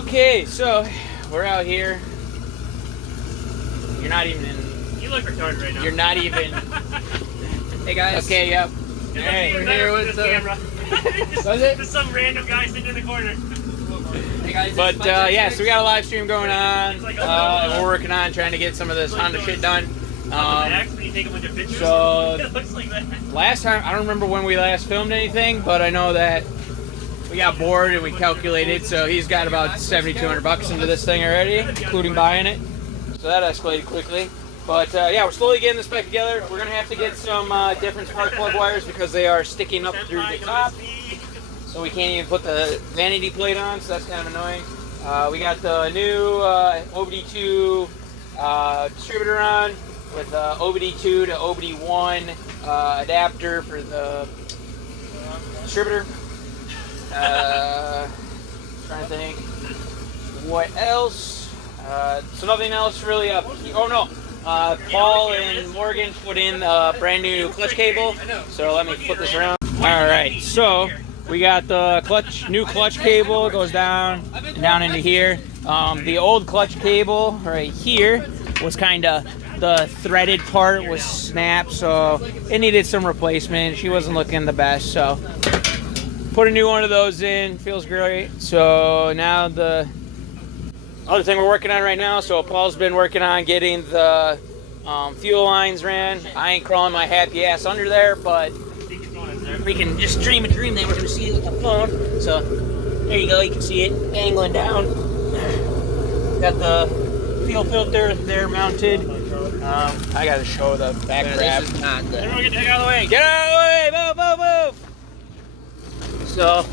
Okay, so we're out here. You're not even in. You look retarded right now. You're not even. Hey guys. Okay, yep. Hey, we're here with the camera. Was it? Just some random guy sitting in the corner. Hey guys. But yeah, so we got a live stream going on. We're working on trying to get some of this Honda shit done. When you take a bunch of pictures, So it looks like that. last time, I don't remember when we last filmed anything, but I know that we got bored and we calculated. So he's got about $7,200 into this thing already, including buying it. So that escalated quickly. But yeah, we're slowly getting this back together. We're gonna have to get some different spark plug wires because they are sticking up through the top. So we can't even put the vanity plate on, so that's kind of annoying. We got the new OBD2 distributor on with OBD2 to OBD1 adapter for the distributor. Trying to think what else. So nothing else really up. Oh no. Paul and Morgan put in a brand new clutch cable. So let me flip this around. All right, so we got the new clutch cable. It goes down into here. The old clutch cable right here was kind of, the threaded part was snapped, so it needed some replacement. She wasn't looking the best, so put a new one of those in. Feels great. So now the other thing we're working on right now, so Paul's been working on getting the fuel lines ran. I ain't crawling my happy ass under there, but we can just dream a dream that we're going to see it with the phone. So there you go, you can see it angling down. Got the fuel filter there mounted. I got to show the back grab. This is not good. Everyone get out of the way. Get out of the way! Move, move, move! So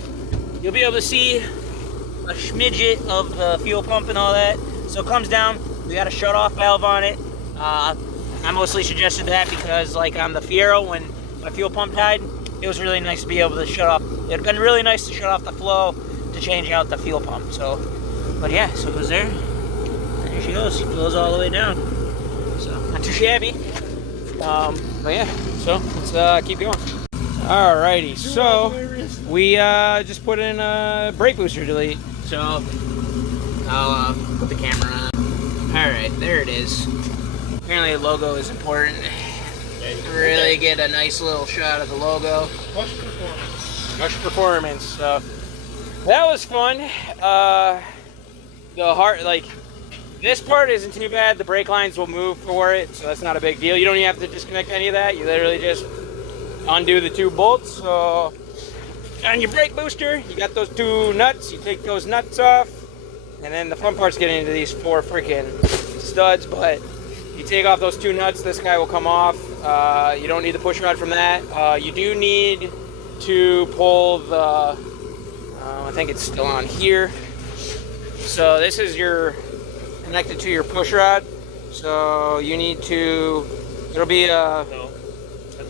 you'll be able to see a smidget of the fuel pump and all that. So it comes down, we got a shut off valve on it. I mostly suggested that because like on the Fiero, when my fuel pump died, it was really nice to be able to shut off. It would have been really nice to shut off the flow to change out the fuel pump. So, but yeah, so it goes there. And here she goes, it flows all the way down. So not too shabby. But yeah, so let's keep going. Alrighty, so we just put in a brake booster delete. So I'll put the camera on. Alright, there it is. Apparently the logo is important. Really get a nice little shot of the logo. Much performance. So that was fun. This part isn't too bad. The brake lines will move for it, so that's not a big deal. You don't even have to disconnect any of that. You literally just undo the two bolts. So on your brake booster, you got those two nuts. You take those nuts off, and then the fun part's getting into these four freaking studs. But you take off those two nuts, this guy will come off. You don't need the push rod from that. You do need to pull the, I think it's still on here. So this is connected to your push rod. So you need to, it'll be a,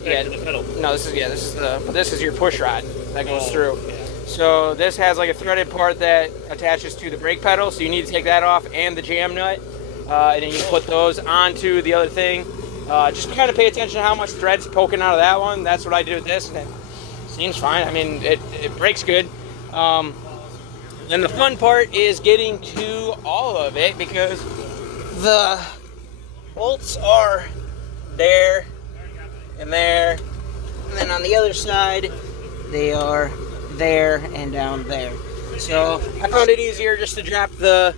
Yeah, to the pedal. no, this is your push rod that goes through. Yeah. So this has like a threaded part that attaches to the brake pedal, so you need to take that off and the jam nut, and then you put those onto the other thing. Just kind of pay attention to how much thread's poking out of that one. That's what I did with this, and it seems fine. I mean, it brakes good. And the fun part is getting to all of it because the bolts are there and there, and then on the other side they are there and down there. So I found it easier just to drop the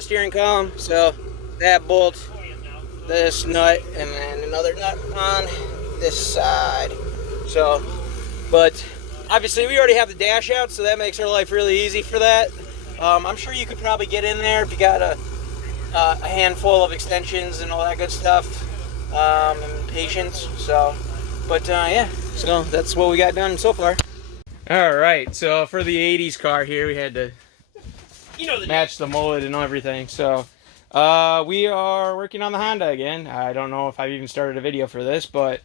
steering column. So that bolt, this nut, and then another nut on this side. So, but obviously we already have the dash out, so that makes our life really easy for that. I'm sure you could probably get in there if you got a handful of extensions and all that good stuff, and patience. So, but yeah, so that's what we got done so far. All right, so for the 80s car here, we had to match the mullet and everything. So we are working on the Honda again. I don't know if I've even started a video for this, but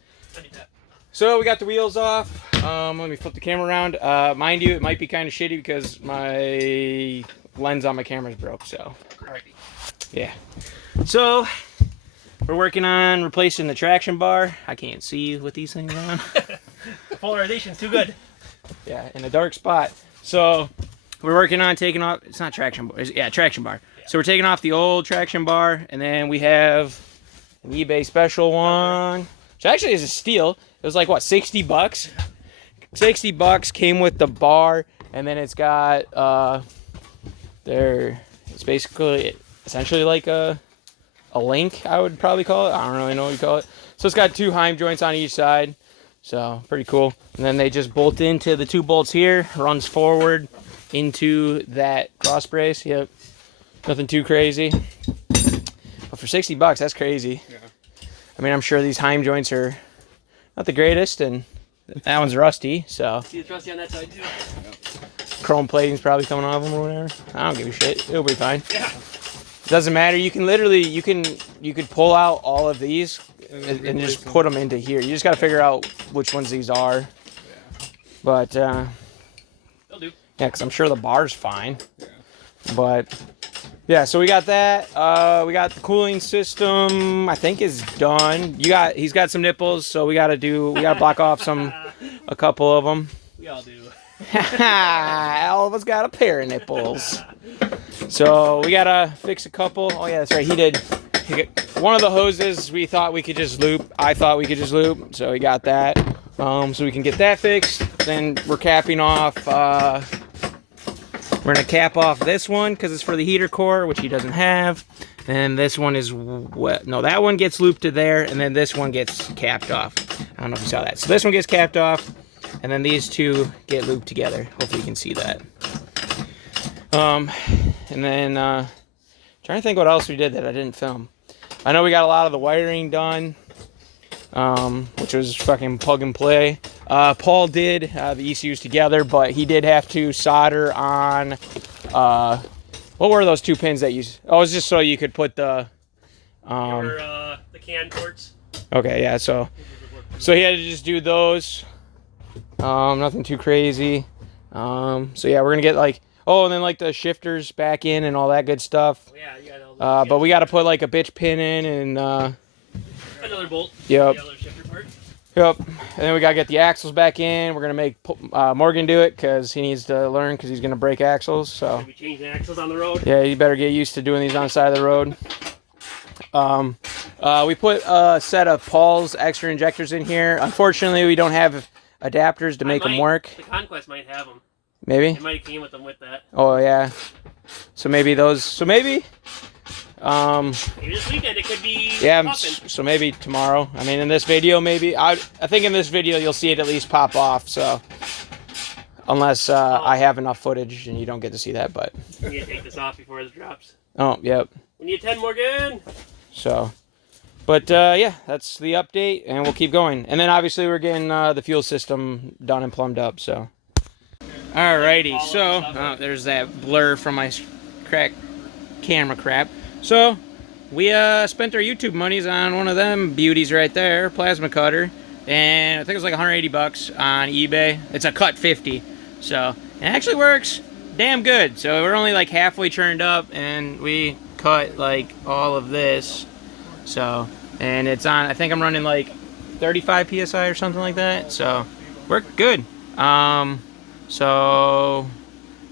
so we got the wheels off. Let me flip the camera around. Mind you, it might be kind of shitty because my lens on my camera's broke. So yeah, so we're working on replacing the traction bar. I can't see with these things on. Polarization's too good. Yeah, in a dark spot. So we're working on taking off. It's not traction bar. Yeah, traction bar. So we're taking off the old traction bar, and then we have an eBay special one, which actually is a steal. It was like what, 60 bucks? 60 bucks came with the bar, and then it's got it's basically essentially like a link, I would probably call it. I don't really know what you call it. So it's got 2 Heim joints on each side, so pretty cool. And then they just bolt into the 2 bolts here, runs forward into that cross brace. Yep, nothing too crazy. But for 60 bucks, that's crazy. Yeah. I mean, I'm sure these Heim joints are not the greatest, and that one's rusty, so. See, it's rusty on that side too. Chrome plating's probably coming off them or whatever. I don't give a shit. It'll be fine. Yeah. It doesn't matter. You can literally, you could pull out all of these and just put them into here. You just got to figure out which ones these are. Yeah. But, they'll do. Yeah, because I'm sure the bar's fine. Yeah. But, yeah, so we got that. We got the cooling system, I think, is done. He's got some nipples, so we got to block off a couple of them. We all do. All of us got a pair of nipples. So we gotta fix a couple. Oh yeah, that's right. He did. One of the hoses we thought we could just loop. I thought we could just loop. So we got that. So we can get that fixed. Then we're capping off. We're gonna cap off this one because it's for the heater core, which he doesn't have. And this one is wet. No, that one gets looped to there, and then this one gets capped off. I don't know if you saw that. So this one gets capped off, and then these 2 get looped together. Hopefully you can see that. And then trying to think what else we did that I didn't film. I know we got a lot of the wiring done, which was fucking plug and play. Paul did the ECUs together, but he did have to solder on what were those 2 pins that you? Oh, it was just so you could put the the can ports. Okay, yeah. So he had to just do those. Nothing too crazy. So yeah, we're gonna get like. Oh, and then like the shifters back in and all that good stuff. Oh, yeah, you got all but we got to put like a bitch pin in and. Another bolt. Yep. The other shifter part. Yep. And then we got to get the axles back in. We're gonna make Morgan do it because he needs to learn because he's gonna break axles. So. We changing axles on the road. Yeah, you better get used to doing these on the side of the road. We put a set of Paul's extra injectors in here. Unfortunately, we don't have adapters to make them work. The Conquest might have them. Maybe. It might have came with them with that. Oh yeah. So maybe those. So maybe. Maybe this weekend it could be. Yeah. Popping. So maybe tomorrow. I mean, in this video, maybe. I think in this video you'll see it at least pop off. So. Unless I have enough footage and you don't get to see that, but. We need to take this off before this drops. Oh, yep. We need 10 more good. So. But yeah, that's the update, and we'll keep going. And then obviously we're getting the fuel system done and plumbed up. So. Alrighty, so there's that blur from my camera crap. So we spent our YouTube monies on one of them beauties right there, plasma cutter, and I think it was like 180 bucks on eBay. It's a cut 50, so it actually works damn good. So we're only like halfway turned up, and we cut like all of this. So and it's on. I think I'm running like 35 psi or something like that. So we're good. So,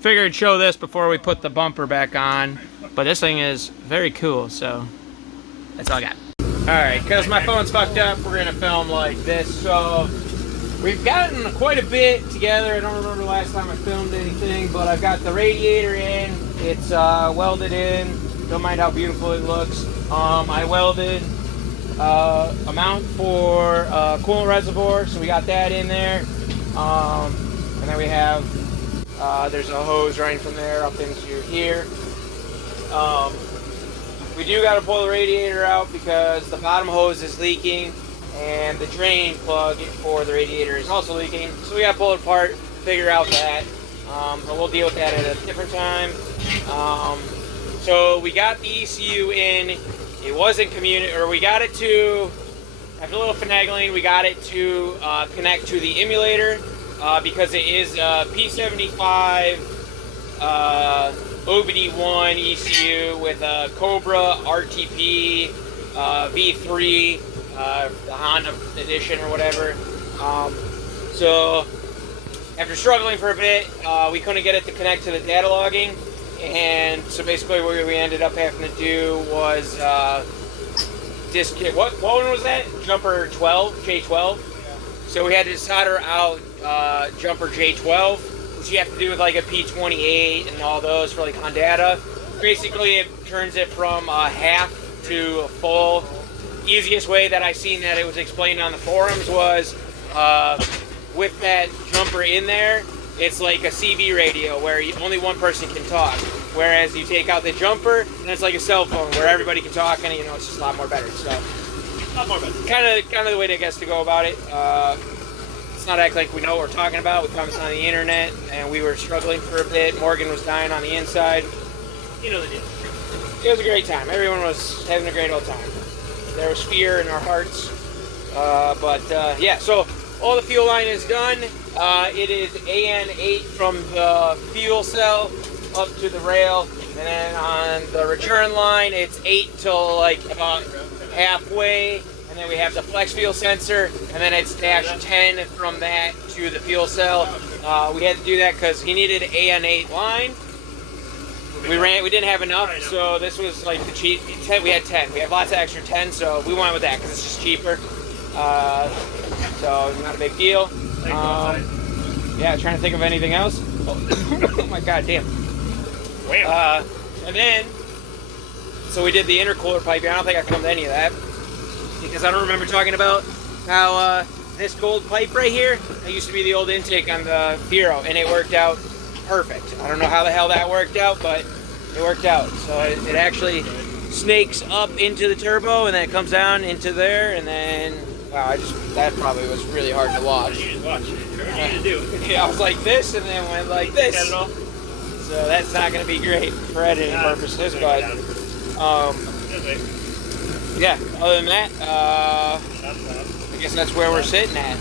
figured I'd show this before we put the bumper back on. But this thing is very cool, so that's all I got. Alright, because my phone's fucked up, we're going to film like this. So, we've gotten quite a bit together. I don't remember the last time I filmed anything, but I've got the radiator in. It's welded in. Don't mind how beautiful it looks. I welded a mount for coolant reservoir, so we got that in there. And then we have, there's a hose running from there up into here. We do got to pull the radiator out because the bottom hose is leaking and the drain plug for the radiator is also leaking. So we got to pull it apart, figure out that. But we'll deal with that at a different time. So we got the ECU in. It wasn't we got it to, after a little finagling, we got it to connect to the emulator. Because it is a P75 OBD1 ECU with a Cobra RTP V3, the Honda edition or whatever. So after struggling for a bit, we couldn't get it to connect to the data logging. And so basically what we ended up having to do was what one was that? Jumper 12, J12. So we had to solder out jumper J12, which you have to do with like a P28 and all those for like on data. Basically it turns it from a half to a full. Easiest way that I seen that it was explained on the forums was with that jumper in there, it's like a CV radio where only one person can talk. Whereas you take out the jumper, and it's like a cell phone where everybody can talk, and you know it's just a lot more better. So, A lot more better. kind of the way I guess to go about it. Let's not act like we know what we're talking about. We found this on the internet, and we were struggling for a bit. Morgan was dying on the inside. You know the deal. It was a great time. Everyone was having a great old time. There was fear in our hearts, yeah. So all the fuel line is done. It is AN8 from the fuel cell up to the rail, and then on the return line it's 8 till like about halfway, and then we have the flex fuel sensor, and then it's dash 10 from that to the fuel cell. We had to do that because he needed AN8 line. We didn't have enough, so this was like the cheap 10. We had 10. We have lots of extra 10, so we went with that because it's just cheaper. So not a big deal. Yeah, trying to think of anything else. Oh my god, damn. And then, so we did the intercooler piping. I don't think I filmed any of that because I don't remember talking about how this gold pipe right here, that used to be the old intake on the Firo, and it worked out perfect. I don't know how the hell that worked out, but it worked out. So it actually snakes up into the turbo, and then it comes down into there, and then, wow, that probably was really hard to watch. You just watch. Whatever you need to do. Yeah, I was like this, and then went like this. Got it all? So that's not going to be great for editing purposes, but yeah, other than that, I guess that's where we're sitting at.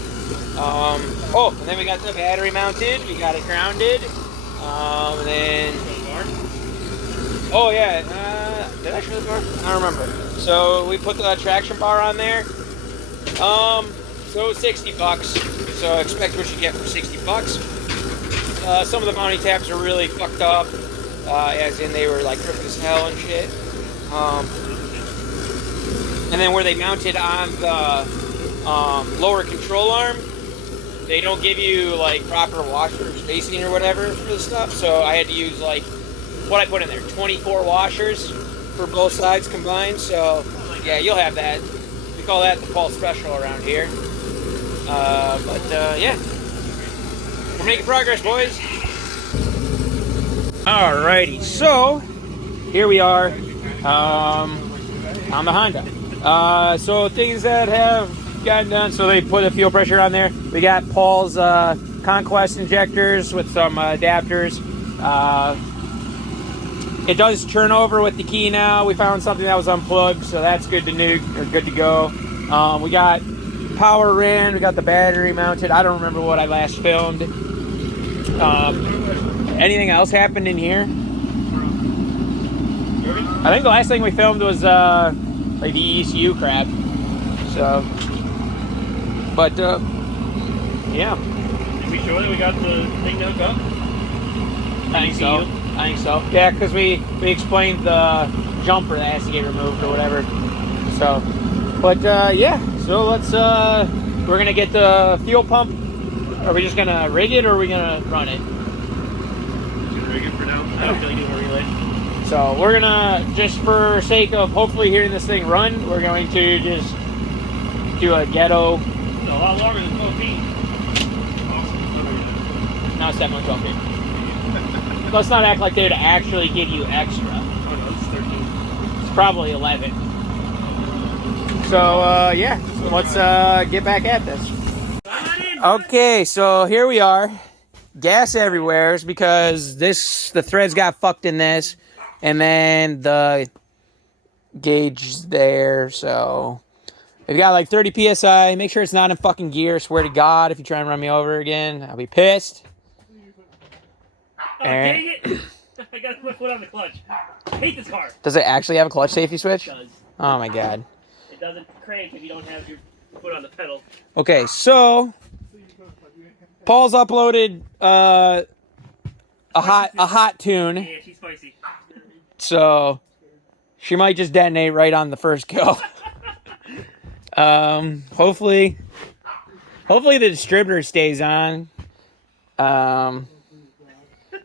Oh, and then we got the battery mounted, we got it grounded, and then, oh yeah, did I show the bar? I don't remember. So we put the traction bar on there, so it was $60, so expect what you get for $60. Some of the mounting tabs are really fucked up, as in they were like crooked as hell and shit. And then where they mounted on the lower control arm, they don't give you like proper washer spacing or whatever for the stuff. So I had to use like what I put in there, 24 washers for both sides combined. So yeah, you'll have that. We call that the fall special around here. Yeah. We're making progress, boys. Alrighty, so here we are on the Honda. So things that have gotten done, so they put a fuel pressure on there. We got Paul's Conquest injectors with some adapters. It does turn over with the key now. We found something that was unplugged, so that's good to go. We got power in, we got the battery mounted. I don't remember what I last filmed. Anything else happened in here? I think the last thing we filmed was like the ECU crap. So, but yeah. Did we show that we got the thing hooked up? I think so. Yeah, because we explained the jumper that has to get removed or whatever. So, but yeah. So let's we're gonna get the fuel pump. Are we just gonna rig it, or are we gonna run it? Just gonna rig it for now. I don't feel like doing a relay. So we're gonna, just for sake of hopefully hearing this thing run, we're going to just do a ghetto. It's a lot longer than 12 feet. No, it's definitely 12 feet. Let's not act like they'd actually give you extra. Oh no, it's 13. It's probably 11. So yeah, let's get back at this. Okay, so here we are. Gas everywhere because the threads got fucked in this, and then the gauge there. So we've got like 30 psi. Make sure it's not in fucking gear. Swear to God, if you try and run me over again, I'll be pissed. Oh, dang it! I got my foot on the clutch. I hate this car. Does it actually have a clutch safety switch? It does. Oh my God. It doesn't crank if you don't have your foot on the pedal. Okay, so Paul's uploaded a hot tune, Yeah, she's spicy. so she might just detonate right on the first go. Hopefully the distributor stays on.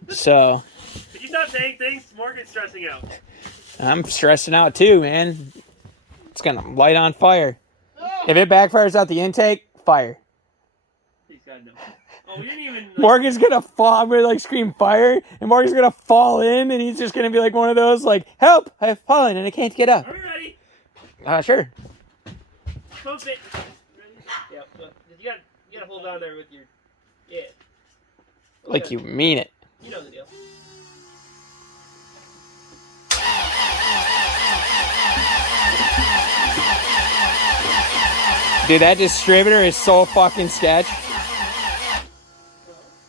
So Could you stop saying things? Morgan's stressing out. I'm stressing out too, man. It's gonna light on fire. If it backfires out the intake, fire. Please God no. Oh, we didn't even. Like, Morgan's gonna fall. I'm gonna like scream fire, and Morgan's gonna fall in, and he's just gonna be like one of those like, "Help! I've fallen and I can't get up." Are we ready? Sure. Pump it. Ready? Yeah. You gotta hold on there with your. Yeah. Like you mean it. You know the deal. Dude, that distributor is so fucking sketch.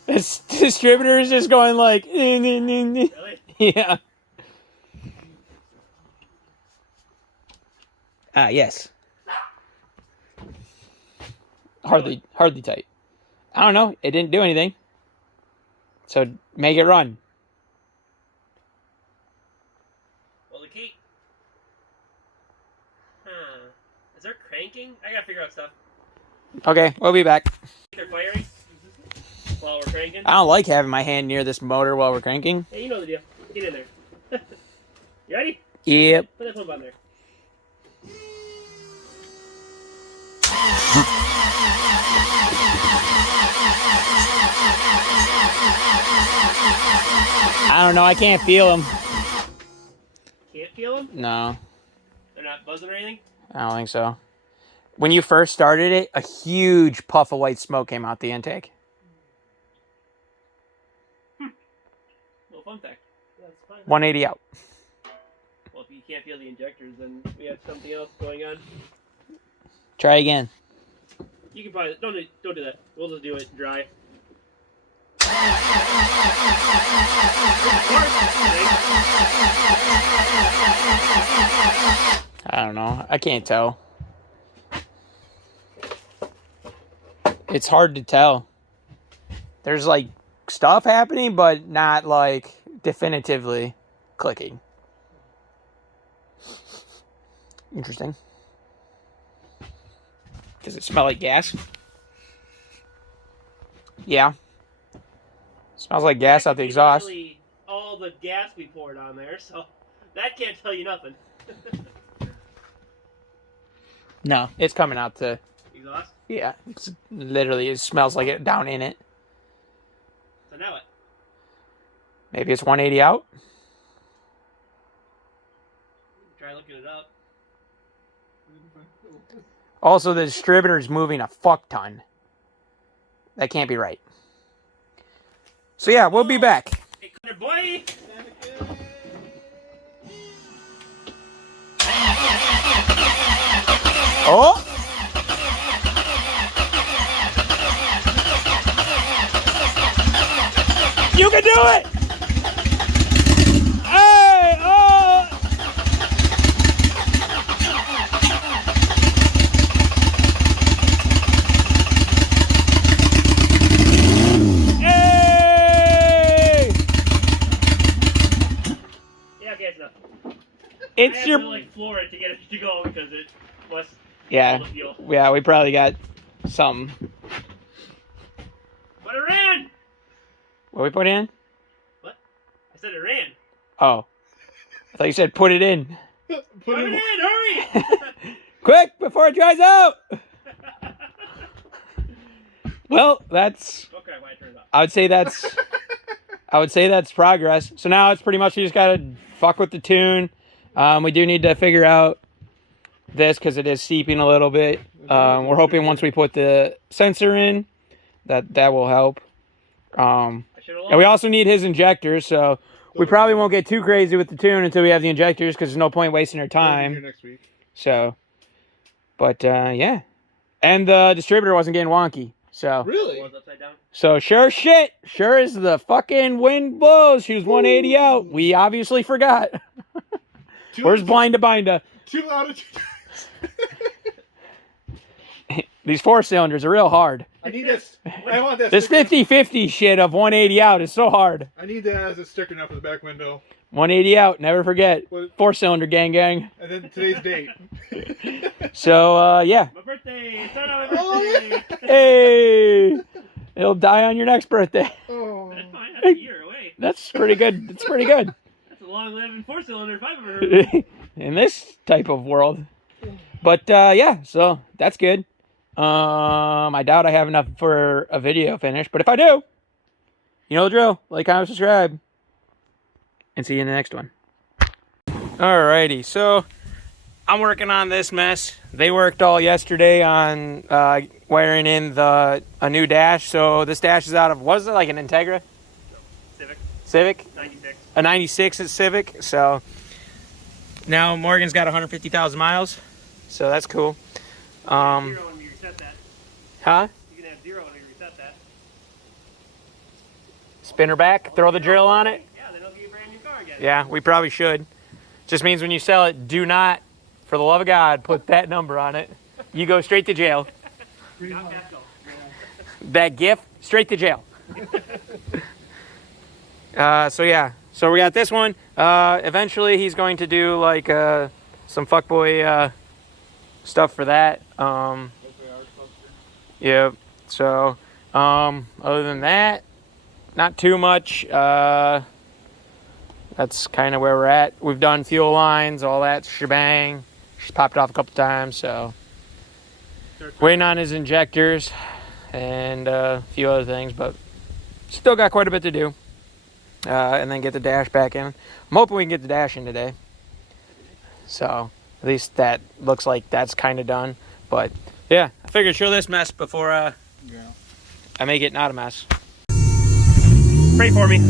This distributor is just going like, Really? yeah. Yes. Hardly tight. I don't know. It didn't do anything. So make it run. Well, the key. Is there cranking? I gotta figure out stuff. Okay, we'll be back. They're firing while we're cranking. I don't like having my hand near this motor while we're cranking. Hey, you know the deal. Get in there. You ready? Yep. Put that pump on there. I don't know. I can't feel them. Can't feel them? No, They're not buzzing or anything? I don't think so. When you first started it, a huge puff of white smoke came out the intake. Little fun fact. That's fine. 180 out. Well, if you can't feel the injectors, then we have something else going on. Try again. You can probably don't do that. We'll just do it dry. I don't know. I can't tell. It's hard to tell. There's like stuff happening, but not like definitively clicking. Interesting. Does it smell like gas? Yeah. Smells like gas out the exhaust. Really all the gas we poured on there, so that can't tell you nothing. No, it's coming out the Exhaust? yeah. It's literally, it smells like it down in it. So now what? Maybe it's 180 out. Try looking it up. Also, the distributor is moving a fuck ton. That can't be right. So yeah, we'll be back. Hey, come here, boy! Oh! You can do it! Hey! Oh! Hey! Yeah, okay, it's enough. It's I have your... to like floor it to get it to go because it was Yeah, all the fuel. yeah, we probably got something. But it ran! What we put in? What? I said it ran. Oh. I thought you said put it in. Put it in, hurry! Quick, before it dries out! Well, that's... Okay, why I turned it off. I would say that's progress. So now it's pretty much you just gotta fuck with the tune. We do need to figure out this because it is seeping a little bit. We're hoping once we put the sensor in, that will help. And we also need his injectors, so we probably won't get too crazy with the tune until we have the injectors because there's no point wasting our time. Next week. So, but yeah. And the distributor wasn't getting wonky. So, Really? Was upside down. so sure as the fucking wind blows, she was 180 out. We obviously forgot. Where's Blind to Binda? 2 out of 2 times. These 4-cylinders are real hard. I need this. I want this. This 50-50 shit of 180 out is so hard. I need that as a sticker now for the back window. 180 out, never forget. 4-cylinder gang gang. And then today's date. So, yeah. My birthday. Start on my birthday. Hey! It'll die on your next birthday. Oh. That's fine. That's a year away. That's pretty good. That's pretty good. That's a long-living 4-cylinder if I've ever heard. In this type of world. But, yeah, so that's good. I doubt I have enough for a video finish, but if I do, you know the drill. Like, comment, subscribe, and see you in the next one. Alrighty, so I'm working on this mess. They worked all yesterday on wiring in a new dash. So this dash is out of, what is it, like an Integra? Civic. Civic? 96. A 96 is Civic. So now Morgan's got 150,000 miles. So that's cool. Zero when you reset that. Huh? You can have 0 when you reset that. Spin her back, throw the drill on it. Yeah, then it'll be a brand new car again. Yeah, we probably should. Just means when you sell it, do not, for the love of God, put that number on it. You go straight to jail. Not Pasco. That gift, straight to jail. So yeah, so we got this one. Eventually he's going to do like some fuckboy stuff for that. Yep. So other than that, not too much. That's kind of where we're at. We've done fuel lines, all that shebang. She's popped off a couple times, so waiting on his injectors and a few other things, but still got quite a bit to do. And then get the dash back in. I'm hoping we can get the dash in today. So at least that looks like that's kind of done. But yeah, I figured show this mess before I make it not a mess. Pray for me.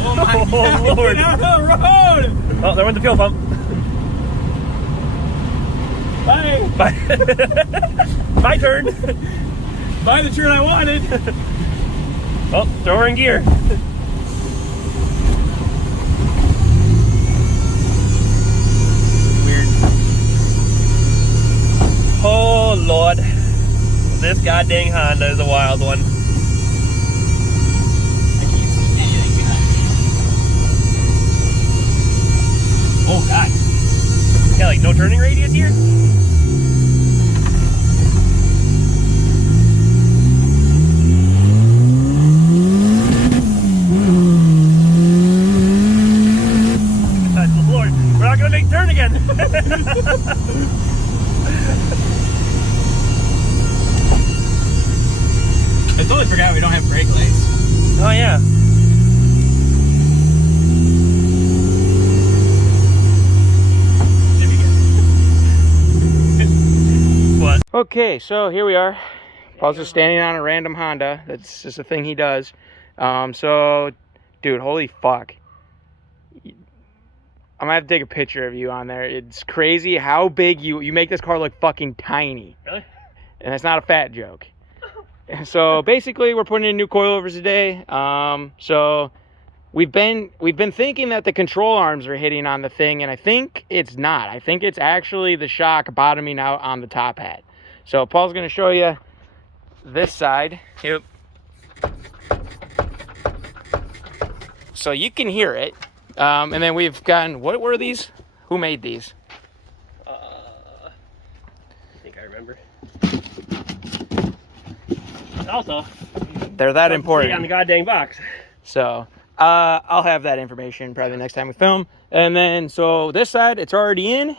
Oh my God. Oh, Lord. Get out of the road! Oh, there went the fuel pump. Bye! Bye. My turn. Buy the turn I wanted. Oh, throw her in gear. Weird. Oh, Lord. This goddamn Honda is a wild one. Oh, God. Yeah, like no turning radius here? God, Lord, we're not going to make turn again. I totally forgot we don't have brake lights. Oh, yeah. Okay, so here we are. Paul's just standing on a random Honda. That's just a thing he does. So, dude, holy fuck. I'm gonna have to take a picture of you on there. It's crazy how big you make this car look fucking tiny. Really? And that's not a fat joke. So basically, we're putting in new coilovers today. So we've been thinking that the control arms are hitting on the thing, and I think it's not. I think it's actually the shock bottoming out on the top hat. So Paul's gonna show you this side. Yep. So you can hear it. And then we've gotten, what were these? Who made these? I think I remember. Also, They're that important. on the goddamn box. So I'll have that information probably next time we film. And then so this side, it's already in.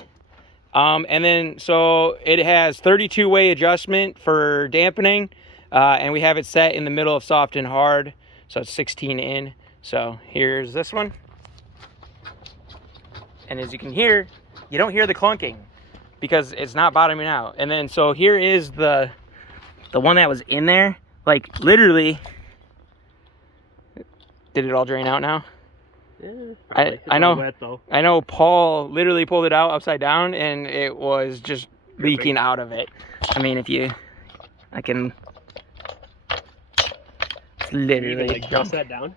And then so it has 32-way adjustment for dampening. And we have it set in the middle of soft and hard. So it's 16 in. So here's this one. And as you can hear, you don't hear the clunking. because it's not bottoming out. And then so here is the one that was in there, like literally. Did it all drain out now? Yeah, I know. Wet, though. I know Paul literally pulled it out upside down and it was just leaking out of it. I mean, I can literally You can, like, press that down.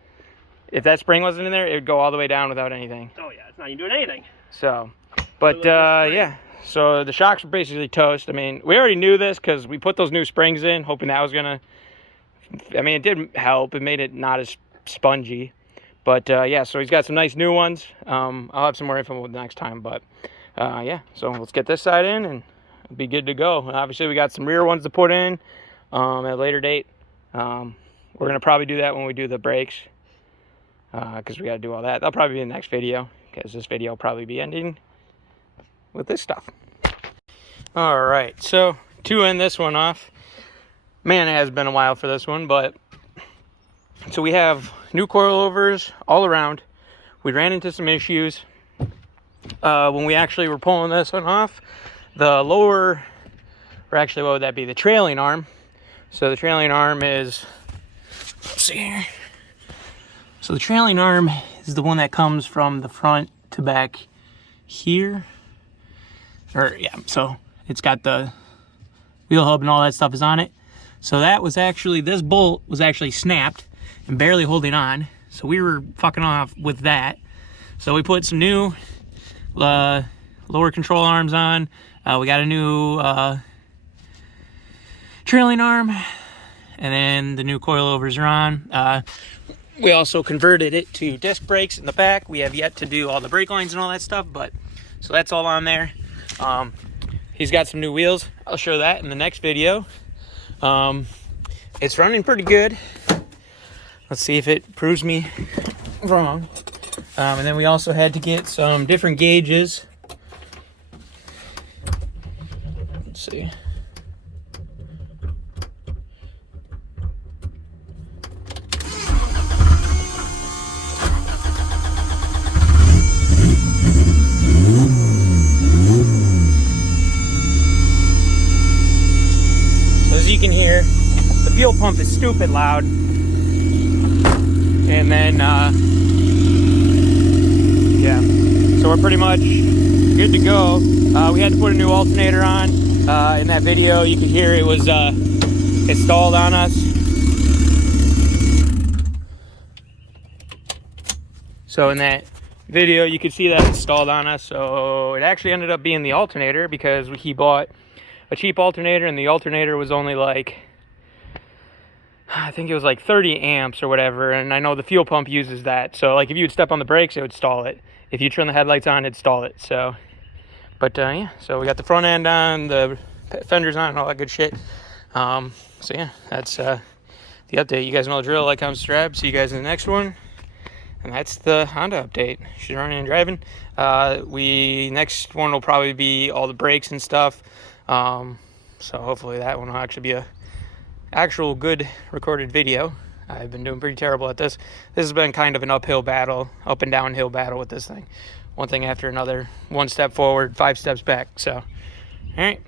If that spring wasn't in there, it would go all the way down without anything. Oh yeah, it's not even doing anything. So, but yeah, so the shocks are basically toast. I mean, we already knew this because we put those new springs in, hoping that was gonna, I mean, it did help. It made it not as spongy. But yeah, so he's got some nice new ones. I'll have some more info next time, but yeah, so let's get this side in and it'll be good to go. And obviously we got some rear ones to put in at a later date. We're gonna probably do that when we do the brakes. Because we got to do all that. That'll probably be the next video, because this video will probably be ending with this stuff. All right, so to end this one off, man, it has been a while for this one, but so we have new coilovers all around. We ran into some issues when we actually were pulling this one off. The lower, or actually what would that be? The trailing arm. So the trailing arm is, let's see here. So the trailing arm is the one that comes from the front to back here. Or yeah, so it's got the wheel hub and all that stuff is on it. So that was actually, this bolt was actually snapped and barely holding on. So we were fucking off with that. So we put some new lower control arms on. We got a new trailing arm. And then the new coilovers are on. We also converted it to disc brakes in the back. We have yet to do all the brake lines and all that stuff, but so that's all on there. He's got some new wheels. I'll show that in the next video. It's running pretty good. Let's see if it proves me wrong. And then we also had to get some different gauges. Let's see. You can hear the fuel pump is stupid loud, and then yeah, so we're pretty much good to go. We had to put a new alternator on. In that video you could hear it was it stalled on us, so in that video you could see that it stalled on us. So it actually ended up being the alternator, because he bought a cheap alternator, and the alternator was only like, I think it was like 30 amps or whatever, and I know the fuel pump uses that, so like if you would step on the brakes it would stall it. If you turn the headlights on it'd stall it. So but yeah, so we got the front end on, the fenders on, and all that good shit. So yeah, that's the update. You guys know the drill. Like, comment, subscribe. See you guys in the next one. And that's the Honda update. She's running and driving. Next one will probably be all the brakes and stuff. So hopefully that one will actually be a actual good recorded video. I've been doing pretty terrible at this. This has been kind of an uphill battle, up and downhill battle with this thing. One thing after another, one step forward, 5 steps back. So, all right.